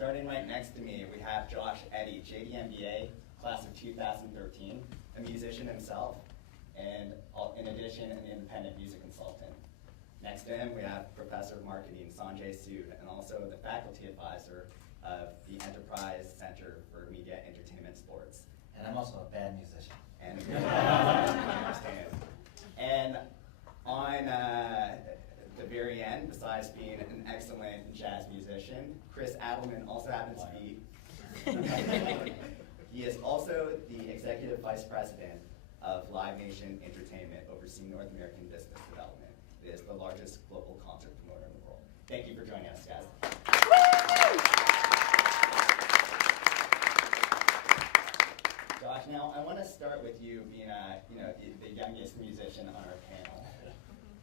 starting right next to me, we have Josh Eddy, JD MBA, class of 2013, a musician himself, and in addition, an independent music consultant. Next to him, we have Professor of Marketing, Sanjay Sood, and also the faculty advisor of the Enterprise Center for Media, Entertainment, Sports. And I'm also a bad musician. And I understand. And on the very end, besides being an excellent jazz musician, Adelmann also happens to be, he is also the Executive Vice President of Live Nation Entertainment, overseeing North American business development. It is the largest global concert promoter in the world. Thank you for joining us, guys. Josh, now I want to start with you being the youngest musician on our panel.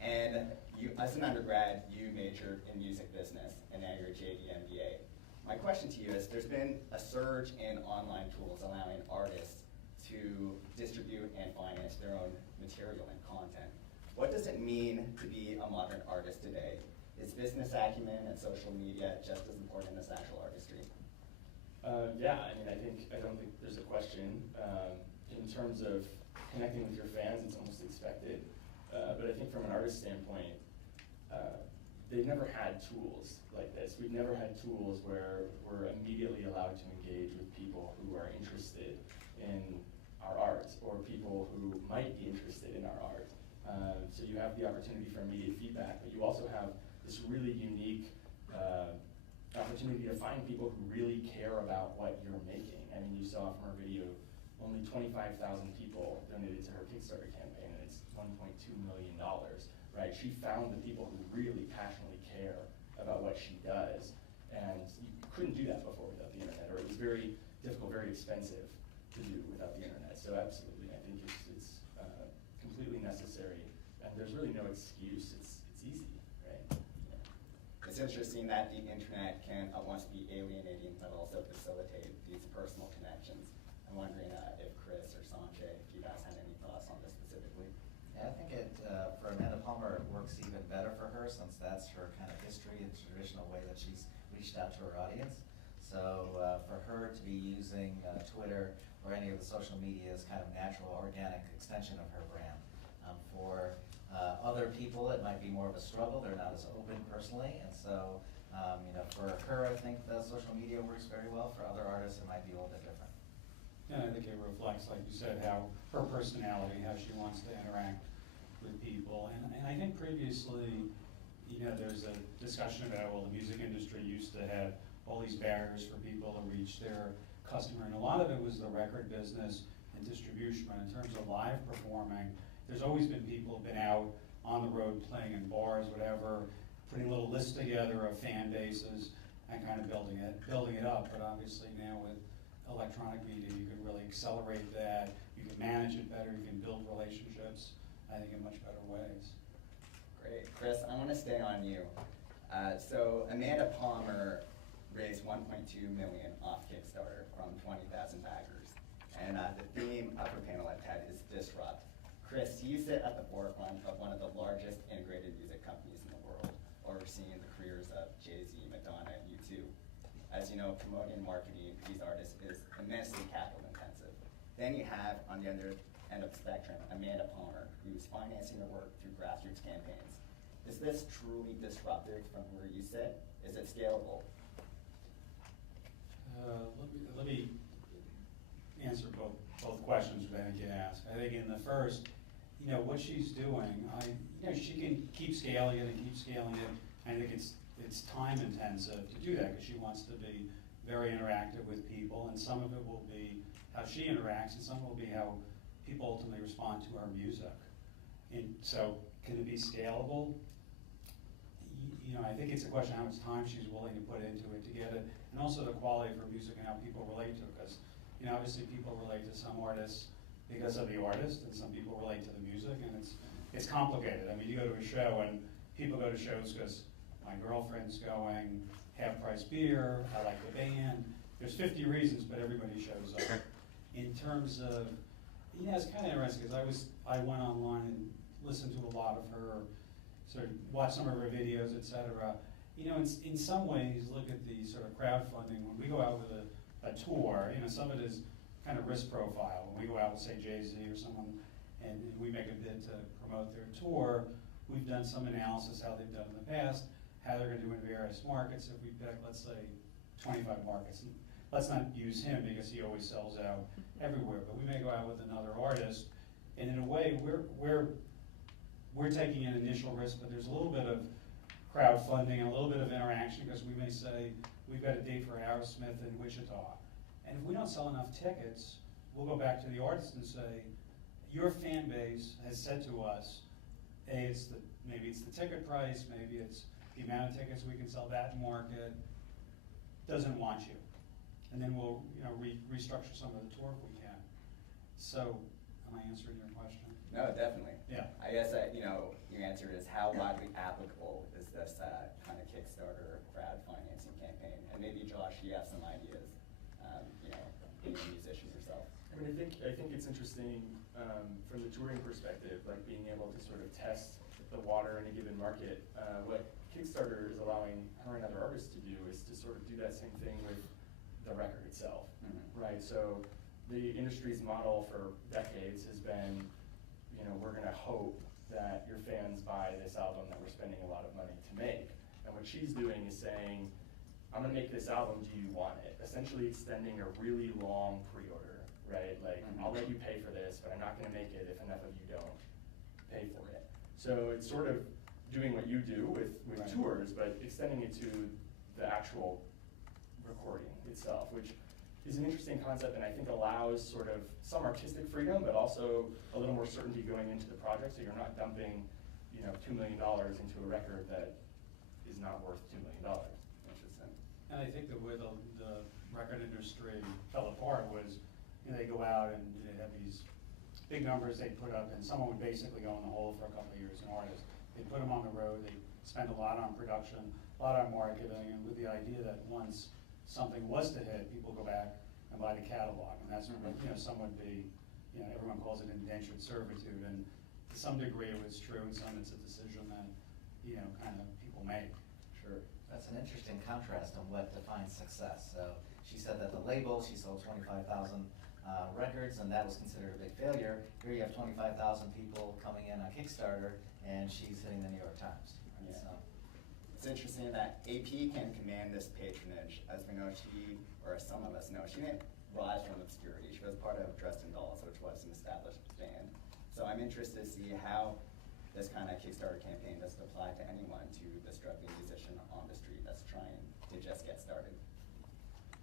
And you, as an undergrad, you majored in music business, and now you're a JD MBA. My question to you is, there's been a surge in online tools allowing artists to distribute and finance their own material and content. What does it mean to be a modern artist today? Is business acumen and social media just as important as actual artistry? Yeah, I mean, I don't think there's a question. In terms of connecting with your fans, it's almost expected. But I think from an artist standpoint, they've never had tools like this. We've never had tools where we're immediately allowed to engage with people who are interested in our art, or people who might be interested in our art. So you have the opportunity for immediate feedback, but you also have this really unique opportunity to find people who really care about what you're making. I mean, you saw from her video, only 25,000 people donated to her Kickstarter campaign, and it's $1.2 million, right? She found the people who really passionately care about what she does, and you couldn't do that before without the internet, or it was very difficult, very expensive to do without the internet. So absolutely, I think it's completely necessary, and there's really no excuse. It's easy, right? Yeah. It's interesting that the internet can at once be alienating, but also facilitate these personal connections. I'm wondering if Chris or Sanjay, if you guys had any thoughts on this specifically. Yeah, I think for Amanda Palmer, it works even better for her, since that's her kind of history and traditional way that she's reached out to her audience. So for her to be using Twitter or any of the social media as kind of natural, organic extension of her brand. For other people, it might be more of a struggle. They're not as open personally, and so for her, I think the social media works very well. For other artists, it might be a little bit different. And I think it reflects, like you said, how her personality, how she wants to interact with people. And I think previously, there's a discussion about, well, the music industry used to have all these barriers for people to reach their customer, and a lot of it was the record business and distribution. But in terms of live performing, there's always been people who've been out on the road playing in bars, whatever, putting a little list together of fan bases and kind of building it up. But obviously now with electronic media, you can really accelerate that, you can manage it better, you can build relationships, I think, in much better ways. Great. Chris, I want to stay on you. So Amanda Palmer raised $1.2 million off Kickstarter from 20,000 backers. And the theme of her panel at TED is Disrupt. Chris, you sit at the forefront of one of the largest integrated music companies in the world, overseeing the careers of Jay-Z, Madonna, and U2. As you know, promoting and marketing these artists is immensely capital intensive. Then you have, on the other end of the spectrum, Amanda Palmer, who's financing her work through grassroots campaigns. Is this truly disruptive from where you sit? Is it scalable? Let me answer both questions that I think you asked. I think in the first, what she's doing, she can keep scaling it and keep scaling it. I think it's time intensive to do that, because she wants to be very interactive with people, and some of it will be how she interacts, and some will be how people ultimately respond to her music. And so, can it be scalable? I think it's a question of how much time she's willing to put into it to get it, and also the quality of her music and how people relate to it. Because, obviously people relate to some artists because of the artist, and some people relate to the music, and it's complicated. I mean, you go to a show, and people go to shows because my girlfriend's going, half-price beer, I like the band. There's 50 reasons, but everybody shows up. In terms of, it's kind of interesting, because I went online and listened to a lot of her, sort of watched some of her videos, etc. You know, in some ways, look at the sort of crowdfunding, when we go out with a tour, you know, some of it is kind of risk profile. When we go out with, say, Jay-Z or someone, and we make a bid to promote their tour, we've done some analysis how they've done in the past, how they're gonna do in various markets. If we pick, let's say, 25 markets, and let's not use him because he always sells out everywhere, but we may go out with another artist, and in a way, we're taking an initial risk, but there's a little bit of crowdfunding and a little bit of interaction, because we may say, we've got a date for Aerosmith in Wichita. And if we don't sell enough tickets, we'll go back to the artist and say, your fan base has said to us, maybe it's the ticket price, maybe it's the amount of tickets we can sell that market, doesn't want you. And then we'll, you know, restructure some of the tour if we can. So, am I answering your question? No, definitely. Yeah. I guess that, you know, your answer is how widely applicable is this kind of Kickstarter crowd financing campaign? And maybe Josh, you have some ideas, you know, being a musician yourself. I mean, I think it's interesting from the touring perspective, like being able to sort of test the water in a given market. What Kickstarter is allowing her and other artists to do is to sort of do that same thing with the record itself, right? So the industry's model for decades has been, you know, we're gonna hope that your fans buy this album that we're spending a lot of money to make. And what she's doing is saying, I'm gonna make this album, do you want it? Essentially extending a really long pre-order, right? Like, I'll let you pay for this, but I'm not gonna make it if enough of you don't pay for it. So it's sort of doing what you do with Right. tours, but extending it to the actual recording itself, which is an interesting concept and I think allows sort of some artistic freedom, but also a little more certainty going into the project, so you're not dumping, you know, $2 million into a record that is not worth $2 million. Interesting. And I think the way the record industry fell apart was, you know, they go out and they have these big numbers they put up, and someone would basically go in the hole for a couple of years, an artist. They put them on the road, they spend a lot on production, a lot on marketing, and with the idea that once something was to hit, people go back and buy the catalog, and that's what, you know, some would be, you know, everyone calls it indentured servitude, and to some degree it was true, and some it's a decision that, you know, kind of people make. Sure. That's an interesting contrast on what defines success. So she said that the label, she sold 25,000 records, and that was considered a big failure. Here you have 25,000 people coming in on Kickstarter, and she's hitting the New York Times. Yeah. So, It's interesting that AP can command this patronage. As we know, or some of us know, she didn't rise from obscurity. She was part of Dresden Dolls, which was an established band. So I'm interested to see how this kind of Kickstarter campaign does apply to anyone, to the struggling musician on the street that's trying to just get started.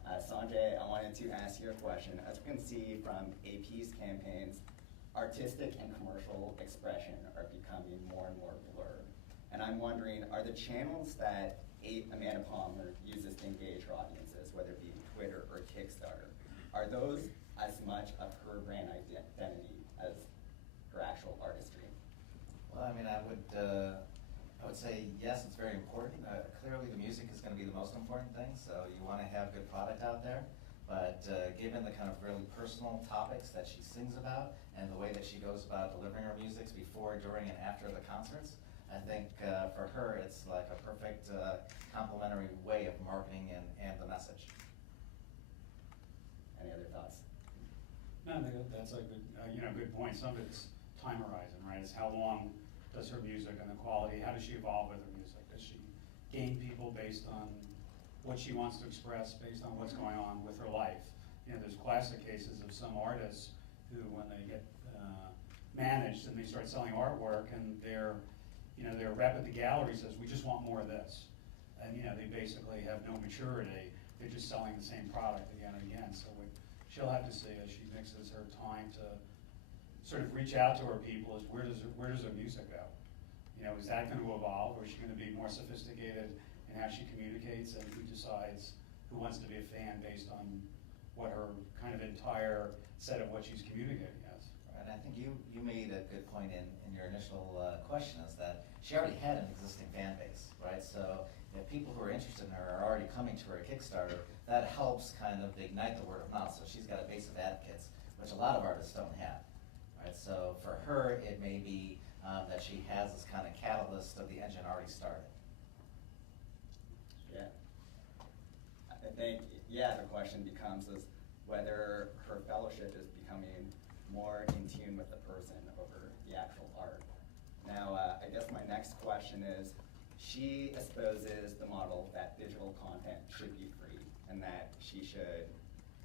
Sanjay, I wanted to ask you a question. As we can see from AP's campaigns, artistic and commercial expression are becoming more and more blurred. And I'm wondering, are the channels that Amanda Palmer uses to engage her audiences, whether it be Twitter or Kickstarter, are those as much of her brand identity as her actual artistry? well, I mean, I would say yes, it's very important. Clearly, the music is going to be the most important thing, so you want to have good product out there. But given the kind of really personal topics that she sings about and the way that she goes about delivering her music before, during, and after the concerts, I think for her it's like a perfect complementary way of marketing and the message. Any other thoughts? No, I think that's a good, you know, good point. Some of it's time horizon, right? It's how long does her music and the quality, how does she evolve with her music? Does she gain people based on what she wants to express, based on what's going on with her life? You know, there's classic cases of some artists who, when they get managed and they start selling artwork, and their rep at the gallery says, we just want more of this. And, you know, they basically have no maturity. They're just selling the same product again and again. So what she'll have to see as she mixes her time to sort of reach out to her people is, where does her music go? You know, is that going to evolve, or is she going to be more sophisticated in how she communicates, and who decides who wants to be a fan based on what her kind of entire set of what she's communicating is? And I think you made a good point in your initial question, is that she already had an existing fan base, right? So if people who are interested in her are already coming to her Kickstarter, that helps kind of ignite the word of mouth. So she's got a base of advocates, which a lot of artists don't have, right? So for her, it may be that she has this kind of catalyst of the engine already started. I think, yeah, the question becomes is whether her fellowship is becoming more in tune with the person over the actual art. Now, I guess my next question is, she espouses the model that digital content should be free and that she should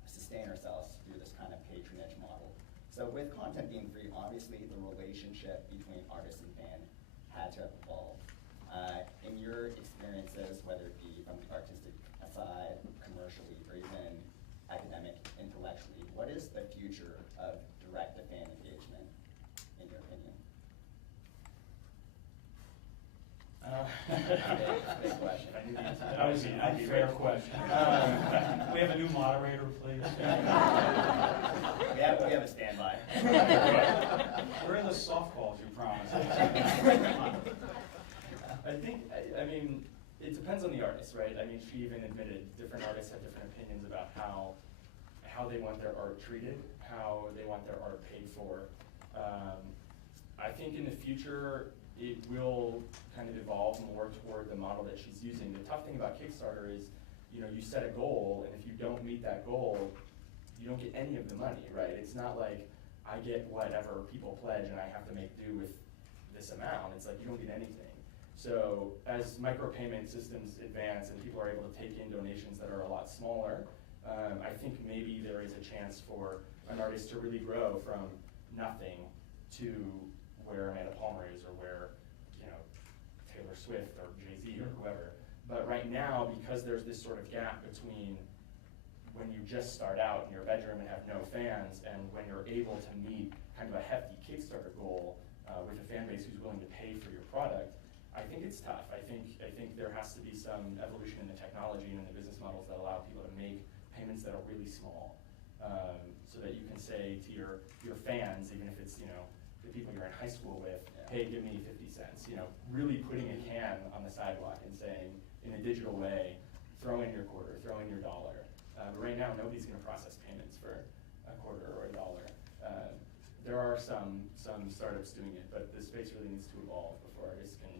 sustain herself through this kind of patronage model. So with content being free, obviously the relationship between artist and fan had to have evolved. In your experiences, whether it be from the artistic side, commercially, or even academic, intellectually, what is the future of direct-to-fan engagement, in your opinion? Big question. That was an unfair question. We have a new moderator, please. We have a standby. We're in the softballs, you promised. I think, I mean, it depends on the artist, right? I mean, she even admitted different artists have different opinions about how they want their art treated, how they want their art paid for. I think in the future, it will kind of evolve more toward the model that she's using. The tough thing about Kickstarter is, you know, you set a goal, and if you don't meet that goal, you don't get any of the money, right? It's not like I get whatever people pledge and I have to make do with this amount. It's like you don't get anything. So as micropayment systems advance and people are able to take in donations that are a lot smaller, I think maybe there is a chance for an artist to really grow from nothing to where Amanda Palmer is, or where, you know, Taylor Swift or Jay-Z or whoever. But right now, because there's this sort of gap between when you just start out in your bedroom and have no fans, and when you're able to meet kind of a hefty Kickstarter goal with a fan base who's willing to pay for your product, I think it's tough. I think there has to be some evolution in the technology and in the business models that allow people to make payments that are really small, so that you can say to your fans, even if it's, you know, the people you're in high school with, hey, give me 50 cents, you know, really putting a can on the sidewalk and saying, in a digital way, throw in your quarter, throw in your dollar. But right now, nobody's gonna process payments for a quarter or a dollar. There are some startups doing it, but the space really needs to evolve before artists can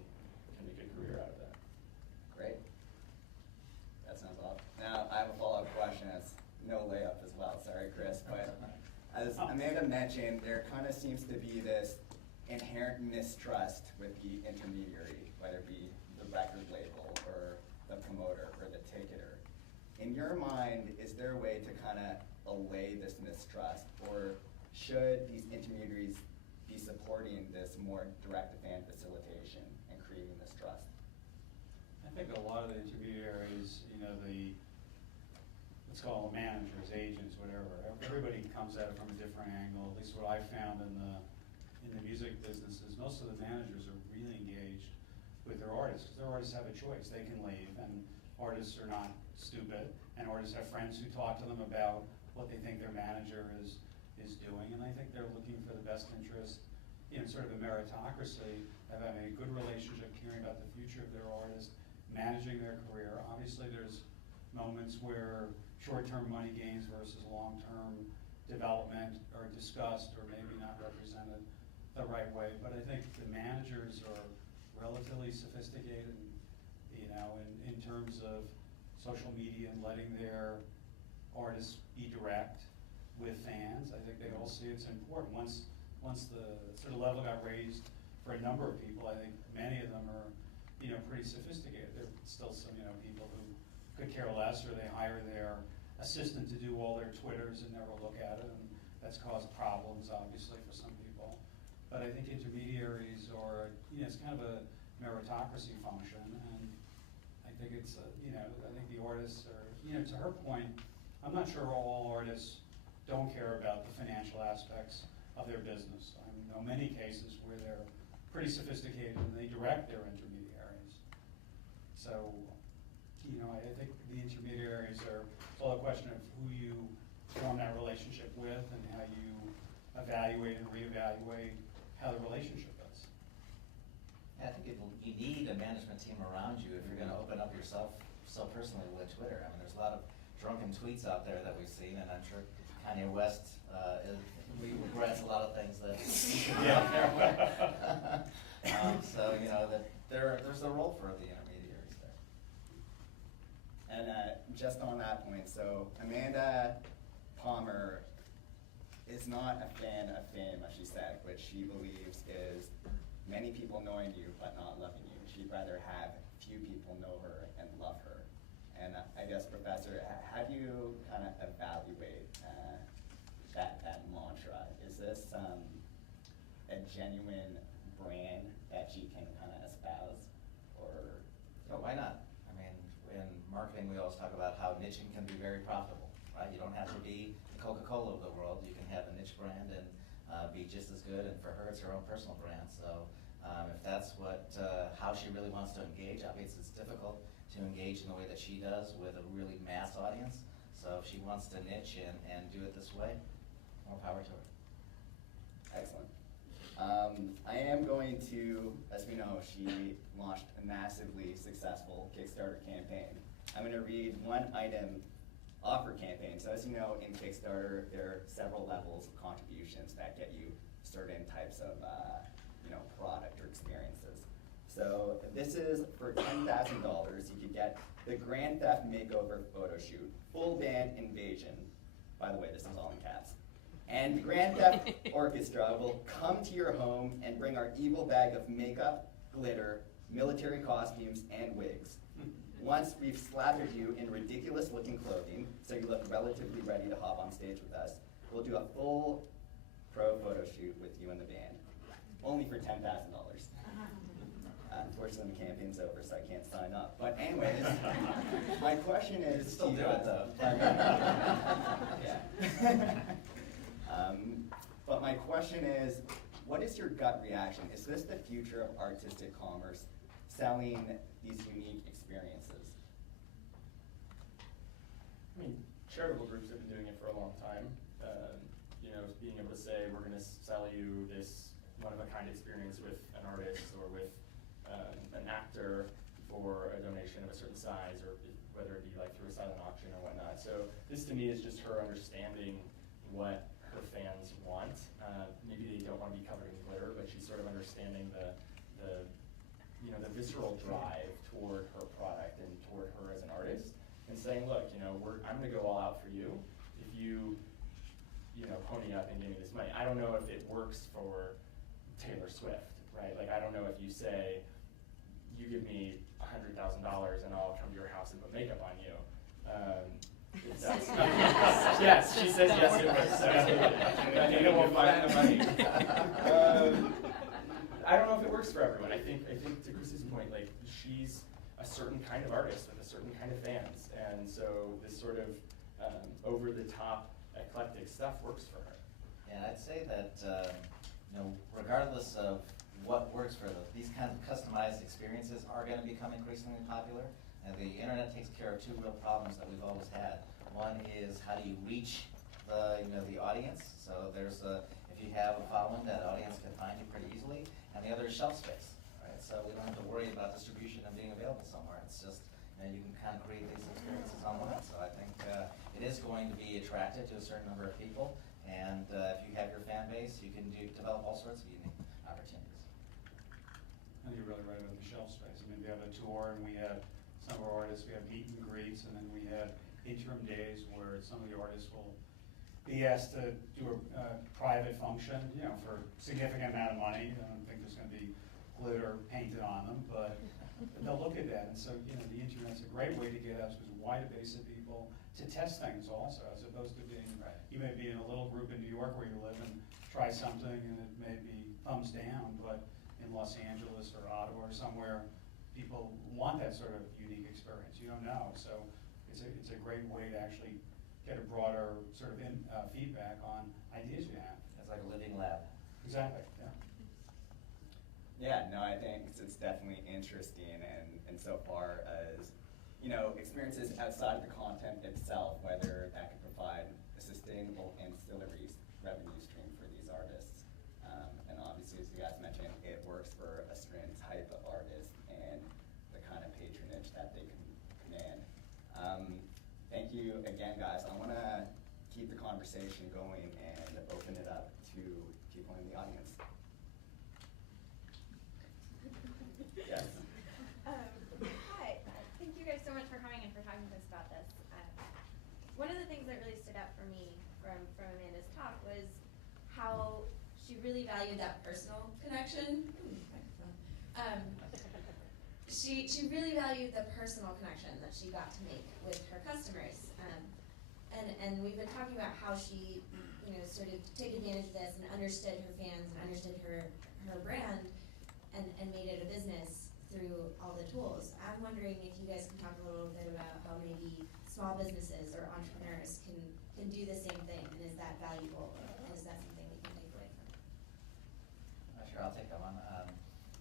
make a career out of that. Great. That sounds awesome. Now, I have a follow-up question. It's no layup as well, sorry, Chris, but as Amanda mentioned, there kind of seems to be this inherent mistrust with the intermediary, whether it be the record label or the promoter or the ticketer. In your mind, is there a way to kind of allay this mistrust, or should these intermediaries be supporting this more direct-to-fan facilitation and creating this trust? I think a lot of the intermediaries, you know, let's call them managers, agents, whatever. Everybody comes at it from a different angle. At least what I found in the music business is most of the managers are really engaged with their artists, because their artists have a choice. They can leave, and artists are not stupid, and artists have friends who talk to them about what they think their manager is doing, and I think they're looking for the best interest, you know, sort of a meritocracy of having a good relationship, caring about the future of their artist, managing their career. Obviously, there's moments where short-term money gains versus long-term development are discussed or maybe not represented the right way, but I think the managers are relatively sophisticated, you know, in terms of social media and letting their artists be direct with fans. I think they all see it's important. Once the sort of level got raised for a number of people, I think many of them are, you know, pretty sophisticated. There are still some, you know, people who could care less, or they hire their assistant to do all their Twitters and never look at it, and that's caused problems, obviously, for some people. But I think intermediaries are, you know, it's kind of a meritocracy function, and I think it's, you know, I think the artists are, you know, to her point, I'm not sure all artists don't care about the financial aspects of their business. I know many cases where they're pretty sophisticated and they direct their intermediaries. So, you know, I think the intermediaries are, it's all a question of who you form that relationship with and how you evaluate and reevaluate how the relationship is. Yeah, I think you need a management team around you if you're going to open up yourself so personally with Twitter. I mean, there's a lot of drunken tweets out there that we've seen, and I'm sure Kanye West regrets a lot of things that he should be out there with. So, you know, that there's a role for the intermediaries there. And just on that point, so Amanda Palmer is not a fan of fame, as she said, which she believes is many people knowing you but not loving you. She'd rather have few people know her and love her. And I guess, Professor, how do you kind of evaluate that mantra? Is this a genuine brand that she can kind of espouse, or? Oh, why not? I mean, in marketing, we always talk about how niching can be very profitable, right? You don't have to be the Coca-Cola of the world. You can have a niche brand and be just as good. And for her, it's her own personal brand. So if that's how she really wants to engage, obviously it's difficult to engage in the way that she does with a really mass audience. So if she wants to niche and do it this way, more power to her. Excellent. I am going to, as we know, she launched a massively successful Kickstarter campaign. I'm going to read one item off her campaign. So as you know, in Kickstarter, there are several levels of contributions that get you certain types of product or experiences. So this is for $10,000. You could get the Grand Theft Makeover photo shoot, full band invasion. By the way, this is all in caps. And the Grand Theft Orchestra will come to your home and bring our evil bag of makeup, glitter, military costumes, and wigs. Once we've slathered you in ridiculous-looking clothing, so you look relatively ready to hop on stage with us, we'll do a full pro photo shoot with you and the band, only for $10,000. Unfortunately, the campaign's over, so I can't sign up. But anyways, my question is Still to do you, it, though. Yeah. But my question is, what is your gut reaction? Is this the future of artistic commerce, selling these unique experiences? I mean, charitable groups have been doing it for a long time. Being able to say, we're going to sell you this one-of-a-kind experience with an artist or with an actor for a donation of a certain size, or whether it be like through a silent auction or whatnot. So this to me is just her understanding what her fans want. Maybe they don't want to be covered in glitter, but she's sort of understanding the visceral drive toward her product and toward her as an artist, and saying, look, I'm going to go all out for you. If you pony up and give me this money. I don't know if it works for Taylor Swift, right? Like, I don't know if you say, you give me $100,000 and I'll come to your house and put makeup on you. Yes, she says yes, it works. So I think we'll find the money. I don't know if it works for everyone. I think to Chris's point, like, she's a certain kind of artist with a certain kind of fans, and so this sort of over-the-top eclectic stuff works for her. And I'd say that regardless of what works for them, these kinds of customized experiences are going to become increasingly popular. And the internet takes care of two real problems that we've always had. One is, how do you reach the audience? So if you have a following, that audience can find you pretty easily. And the other is shelf space. Right? So we don't have to worry about distribution and being available somewhere. It's just you can kind of create these experiences online. So I think it is going to be attractive to a certain number of people. And if you have your fan base, you can develop all sorts of unique opportunities. And you're really right about the shelf space. I mean, we have a tour, and we have some of our artists, we have meet and greets, and then we have interim days where some of the artists will be asked to do a private function, for a significant amount of money. I don't think there's going to be glitter painted on them, but they'll look at that. And so, the internet's a great way to get us with a wider base of people to test things also, as opposed to being, you may be in a little group in New York where you live and try something and it may be thumbs down, but in Los Angeles or Ottawa or somewhere, people want that sort of unique experience. You don't know, so it's a great way to actually get a broader sort of feedback on ideas you have. It's like a living lab. Exactly, yeah. Yeah, no, I think it's definitely interesting, and so far as, experiences outside of the content itself, whether that could provide a sustainable ancillary revenue stream for these artists. And obviously, as you guys mentioned, it works for a certain type of artist and the kind of patronage that they can command. Thank you again, guys. I want to keep the conversation going and open it up to people in the audience. Yes. Hi. Thank you guys so much for coming and for talking to us about one of the things that really stood out for me from Amanda's talk was how she really valued that personal connection. She really valued the personal connection that she got to make with her customers. And we've been talking about how she, sort of took advantage of this and understood her fans and understood her brand and made it a business through all the tools. I'm wondering if you guys can talk a little bit about how maybe small businesses or entrepreneurs can do the same thing, and is that valuable, and is that something we can take away from it? Sure, I'll take that one.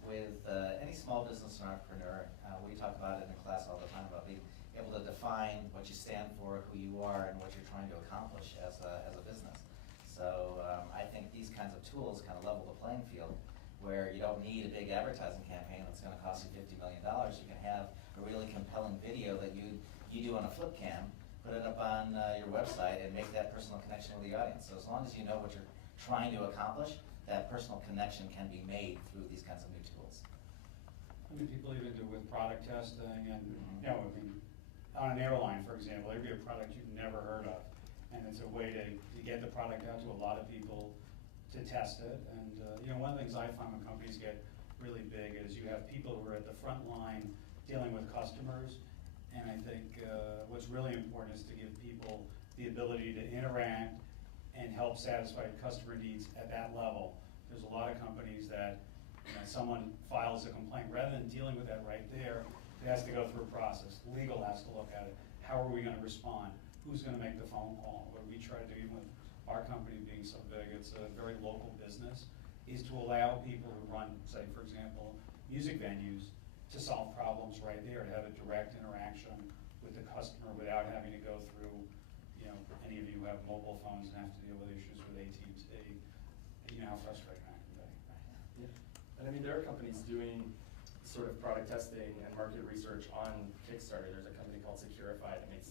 With any small business or entrepreneur, we talk about it in class all the time about being able to define what you stand for, who you are, and what you're trying to accomplish as a business. So I think these kinds of tools kind of level the playing field, where you don't need a big advertising campaign that's going to cost you $50 million. You can have a really compelling video that you do on a flip cam, put it up on your website, and make that personal connection with the audience. So as long as you know what you're trying to accomplish, that personal connection can be made through these kinds of new tools. I mean, people even do with product testing, and on an airline, for example, there'd be a product you've never heard of, and it's a way to get the product out to a lot of people to test it. And one of the things I find when companies get really big is you have people who are at the front line dealing with customers, and I think what's really important is to give people the ability to interact and help satisfy customer needs at that level. There's a lot of companies that someone files a complaint, rather than dealing with that right there, it has to go through a process. Legal has to look at it. How are we going to respond? Who's going to make the phone call? What we try to do, even with our company being so big, it's a very local business, is to allow people who run, say, for example, music venues to solve problems right there, to have a direct interaction with the customer without having to go through, any of you have mobile phones and have to deal with issues with AT&T. You know how frustrating that can be. Yeah. And I mean, there are companies doing sort of product testing and market research on Kickstarter. There's a company called Securify that makes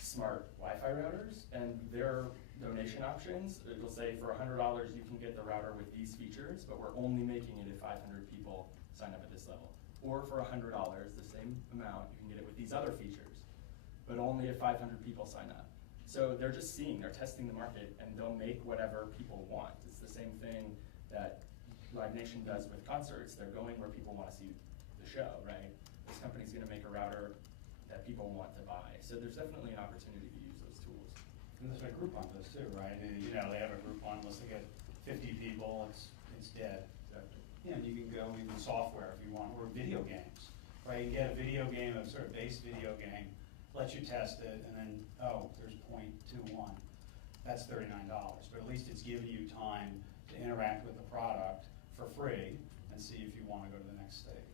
smart Wi-Fi routers, and their donation options, it'll say for $100 you can get the router with these features, but we're only making it if 500 people sign up at this level. Or for $100, the same amount, you can get it with these other features, but only if 500 people sign up. So they're just they're testing the market, and they'll make whatever people want. It's the same thing that Live Nation does with concerts. They're going where people want to see the show, right? This company's gonna make a router that people want to buy. So there's definitely an opportunity to use those tools. And there's a Groupon does too, right? And, they have a Groupon, unless they get 50 people, it's dead. Exactly. And you can go even software if you want, or video games, right? You get a video game, a sort of base video game, lets you test it, and then, there's 0.21. That's $39, but at least it's giving you time to interact with the product for free and see if you want to go to the next stage.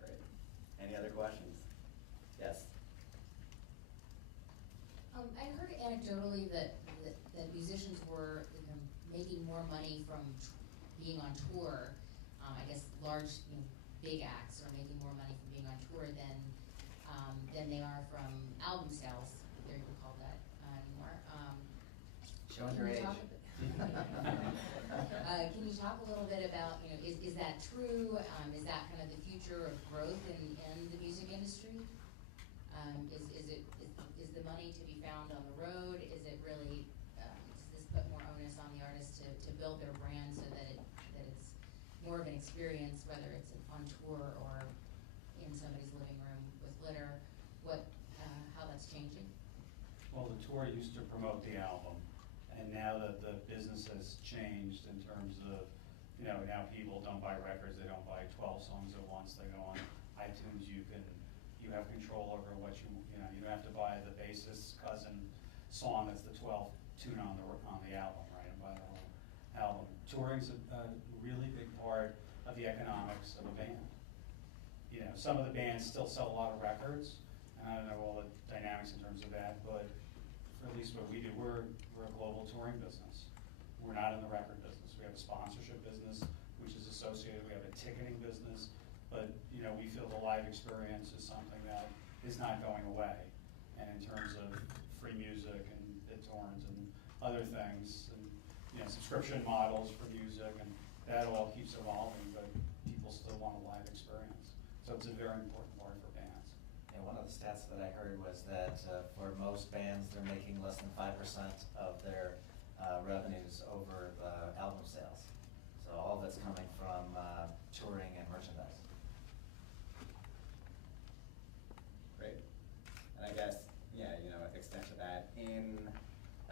Great. Any other questions? Yes. I heard anecdotally that musicians were making more money from being on tour. I guess large, big acts are making more money from being on tour than they are from album sales. If they're even called that anymore. Showing your age. Can you talk a little bit about, is that true? Is that kind of the future of growth in the music industry? Is the money to be found on the road? Is it really, does this put more onus on the artist to build their brand so that it's more of an experience, whether it's on tour or in somebody's living room with glitter? How that's changing? Well, the tour used to promote the album, and now that the business has changed in terms of, now people don't buy records, they don't buy 12 songs at once, they go on iTunes, you have control over what you don't have to buy the bassist's cousin song that's the 12th tune on the album, right, and buy the whole album. Touring's a really big part of the economics of a band. Some of the bands still sell a lot of records, and I don't know all the dynamics in terms of that, but for at least what we do, we're a global touring business. We're not in the record business. We have a sponsorship business, which is associated. We have a ticketing business, but we feel the live experience is something that is not going away. And in terms of free music and BitTorrent and other things, and subscription models for music, and that all keeps evolving, but people still want a live experience. So it's a very important part for bands. And one of the stats that I heard was that for most bands, they're making less than 5% of their revenues over the album sales. So all of it's coming from touring and merchandise. Great. And I guess, yeah, you know, extent to that,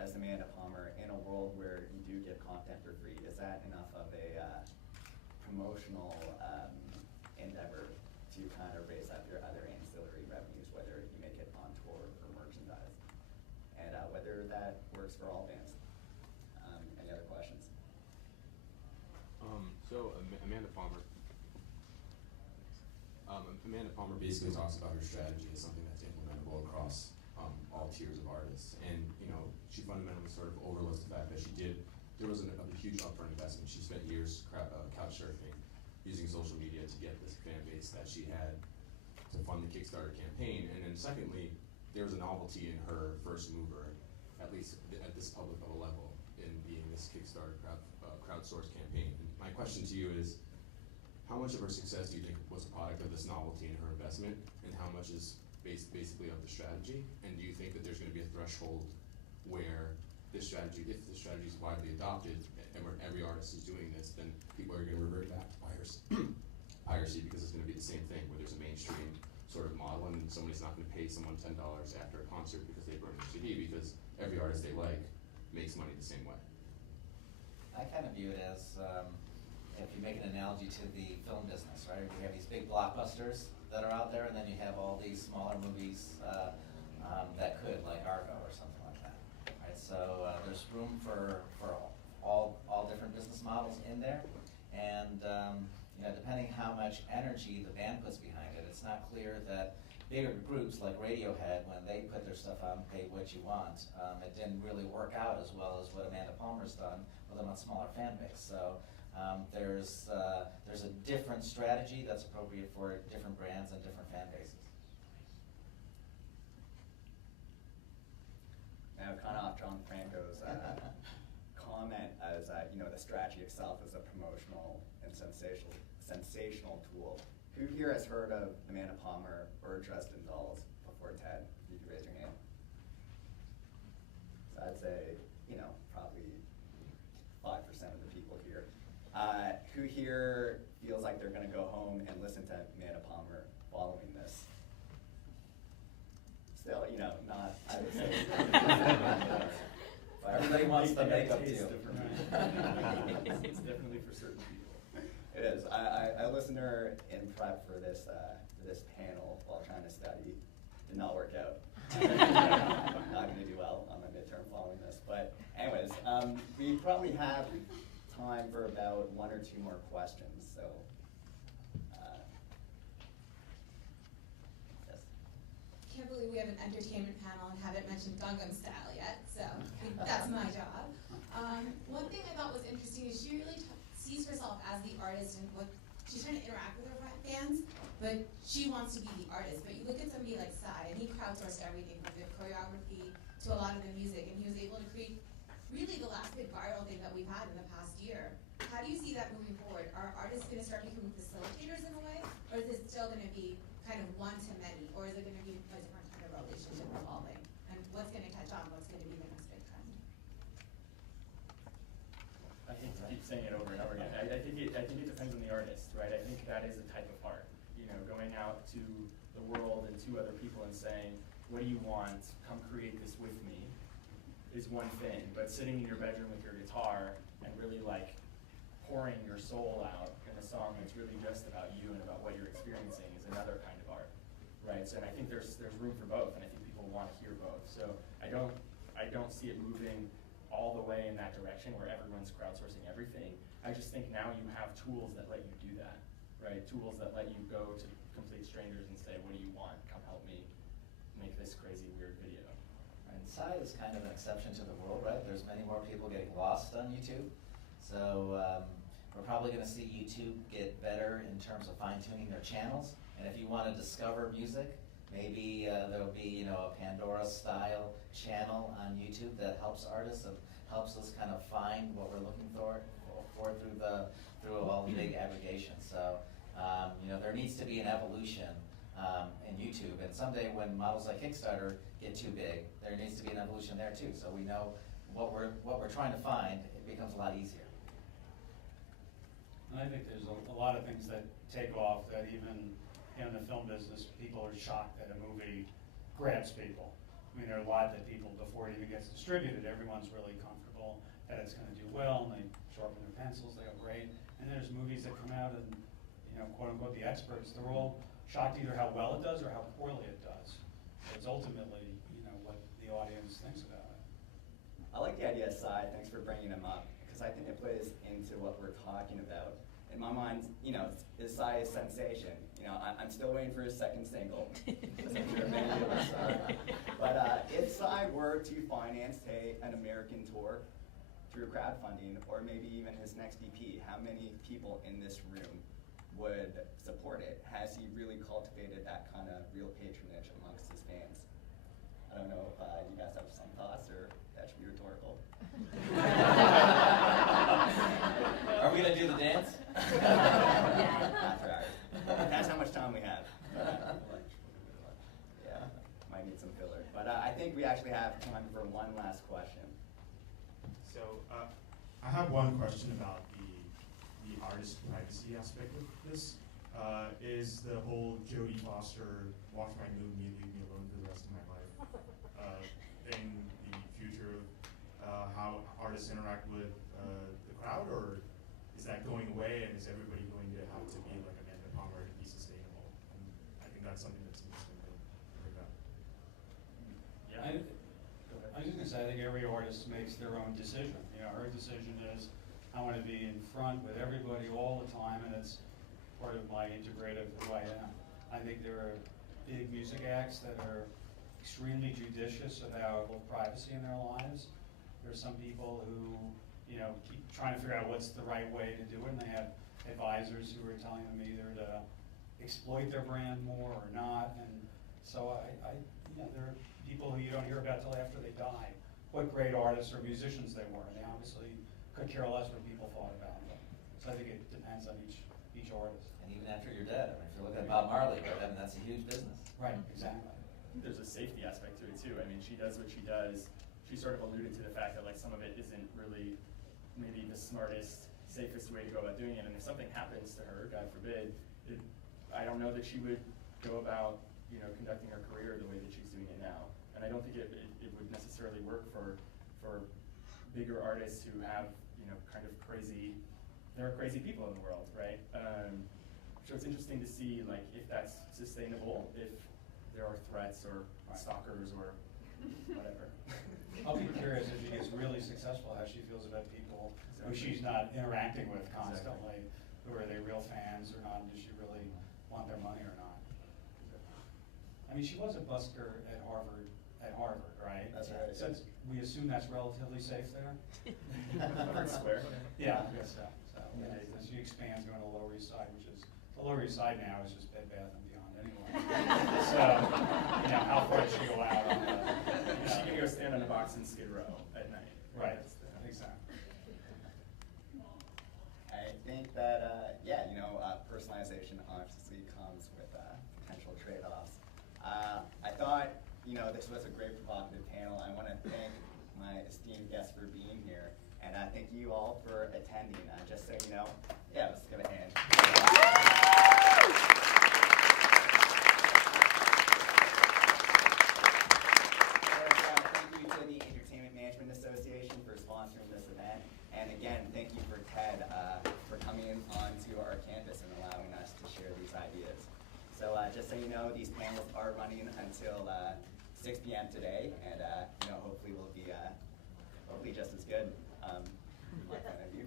as Amanda Palmer, in a world where you do get content for free, is that enough of a promotional endeavor to kind of raise up your other ancillary revenues, whether you make it on tour or merchandise? And whether that works for all bands? Any other questions? So Amanda Palmer. Amanda Palmer basically talks about her strategy as something that's implementable across all tiers of artists, and you know, she fundamentally sort of overlooks the fact that there was a huge upfront investment. She spent years couch surfing, using social media to get this fan base that she had to fund the Kickstarter campaign, and then secondly, there was a novelty in her first mover, at least at this public level, in being this Kickstarter crowdsourced campaign. And my question to you is, how much of her success do you think was a product of this novelty in her investment, and how much is basically of the strategy? And do you think that there's going to be a threshold where this strategy, if the strategy is widely adopted, and where every artist is doing this, then people are going to revert back to piracy, because it's going to be the same thing, where there's a mainstream sort of model, and somebody's not going to pay someone $10 after a concert because they burned their CD, because every artist they like makes money the same way. I kind of view it as, if you make an analogy to the film business, right? We have these big blockbusters that are out there, and then you have all these smaller movies that could, like Argo or something like that, right? So there's room for all different business models in there, and you know, depending how much energy the band puts behind it, it's not clear that bigger groups like Radiohead, when they put their stuff out and Pay What You Want, it didn't really work out as well as what Amanda Palmer's done with a much smaller fan base. So there's a different strategy that's appropriate for different brands and different fan bases. Now, kind of off John Franco's comment, as you know, the strategy itself is a promotional and sensational tool. Who here has heard of Amanda Palmer or Dresden Dolls before TED? If you could raise your hand. So I'd say, you know, probably 5% of the people here. Who here feels like they're going to go home and listen to Amanda Palmer following this? Still, you know, not, I would say. Everybody wants the makeup taste too. It's definitely for certain people. It is. I listened to her in prep for this panel while trying to study. Did not work out. Not going to do well on my midterm following this. But anyways, we probably have time for about one or two more questions. So, yes. Can't believe we have an entertainment panel and haven't mentioned Gangnam Style yet, so that's my job. One thing I thought was interesting is she really sees herself as the artist and what she's trying to interact with her fans, but she wants to be the artist. But you look at somebody like Sai, and he crowdsourced everything from the choreography to a lot of the music, and he was able to create really the last big viral thing that we've had in the past year. How do you see that moving forward? Are artists going to start becoming facilitators in a way, or is it still going to be kind of one to many, or is it going to be a different kind of relationship evolving? And what's going to catch on? What's going to be the next big trend? I hate to keep saying it over and over again. I think it depends on the artist, right? I think that is a type of art. You know, going out to the world and to other people and saying, what do you want? Come create this with me, is one thing. But sitting in your bedroom with your guitar and really like pouring your soul out in a song that's really just about you and about what you're experiencing is another kind of art, right? So, and I think there's room for both, and I think people want to hear both. So I don't see it moving all the way in that direction where everyone's crowdsourcing everything. I just think now you have tools that let you do that, right? Tools that let you go to complete strangers and say, what do you want? Come help me make this crazy, weird video. And Psy is kind of an exception to the rule, right? There's many more people getting lost on YouTube. So we're probably going to see YouTube get better in terms of fine-tuning their channels. And if you want to discover music, maybe there'll be, you know, a Pandora-style channel on YouTube that helps artists and helps us kind of find what we're looking for through all the big aggregations. So, you know, there needs to be an evolution and YouTube. And someday when models like Kickstarter get too big, there needs to be an evolution there too. So we know what we're trying to find, it becomes a lot easier. And I think there's a lot of things that take off that even in the film business, people are shocked that a movie grabs people. I mean, there are a lot that people, before it even gets distributed, everyone's really comfortable that it's gonna do well, and they sharpen their pencils, they go great. And there's movies that come out and, quote unquote, the experts, they're all shocked either how well it does or how poorly it does. It's ultimately, what the audience thinks about it. I like the idea of Psy, thanks for bringing him up, because I think it plays into what we're talking about. In my mind, is Psy a sensation? I'm still waiting for his second single, as I'm sure many of us are. But if Psy were to finance, say, an American tour through crowdfunding, or maybe even his next EP, how many people in this room would support it? Has he really cultivated that kind of real patronage amongst his fans? I don't know if you guys have some thoughts, or that should be rhetorical. Are we gonna do the dance? After hours. That's how much time we have. Yeah, might need some filler. But I think we actually have time for one last question. So I have one question about the artist privacy aspect of this. Is the whole Jodie Foster, watch my movie and leave me alone for the rest of my life, in the future of how artists interact with the crowd, or is that going away, and is everybody going to have to be like Amanda Palmer to be sustainable? And I think that's something that's interesting to bring up. Yeah. I was just gonna say, I think every artist makes their own decision. Her decision is, I want to be in front with everybody all the time, and it's part of my integrative who I am. I think there are big music acts that are extremely judicious about privacy in their lives. There are some people who, keep trying to figure out what's the right way to do it, and they have advisors who are telling them either to exploit their brand more or not. And so there are people who you don't hear about till after they die, what great artists or musicians they were, and they obviously could care less what people thought about them. So I think it depends on each artist. And even after you're dead, if you look at Bob Marley, that's a huge business. Right, exactly. I think there's a safety aspect to it too. I mean, she does what she does. She sort of alluded to the fact that some of it isn't really maybe the smartest, safest way to go about doing it. And if something happens to her, God forbid, I don't know that she would go about conducting her career the way that she's doing it now. And I don't think it would necessarily work for bigger artists who have kind of crazy. There are crazy people in the world, right? So it's interesting to see if that's sustainable, if there are threats or stalkers or whatever. I'll be curious if she gets really successful, how she feels about people who she's not interacting with constantly. Who are they real fans or not? Does she really want their money or not? I mean, she was a busker at Harvard, right? That's right. So we assume that's relatively safe there? Harvard Square. Yeah, I guess so. As she expands going to the Lower East Side, which is, the Lower East Side now is just Bed Bath & Beyond anyway. So, how far does she go out on the, She can go stand on a box in Skid Row at night. Right, exactly. I think that, personalization obviously comes with potential trade-offs. I thought, this was a great provocative panel. I want to thank my esteemed guests for being here, and I thank you all for attending. Just so you know, let's give a hand. Thank you to the Entertainment Management Association for sponsoring this event, and again, thank you for Ted for coming onto our campus and allowing us to share these ideas. So just so you know, these panels are running until 6 p.m. today, and hopefully we'll be hopefully just as good. My point of view.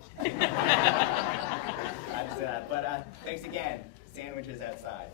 But thanks again. Sandwiches outside.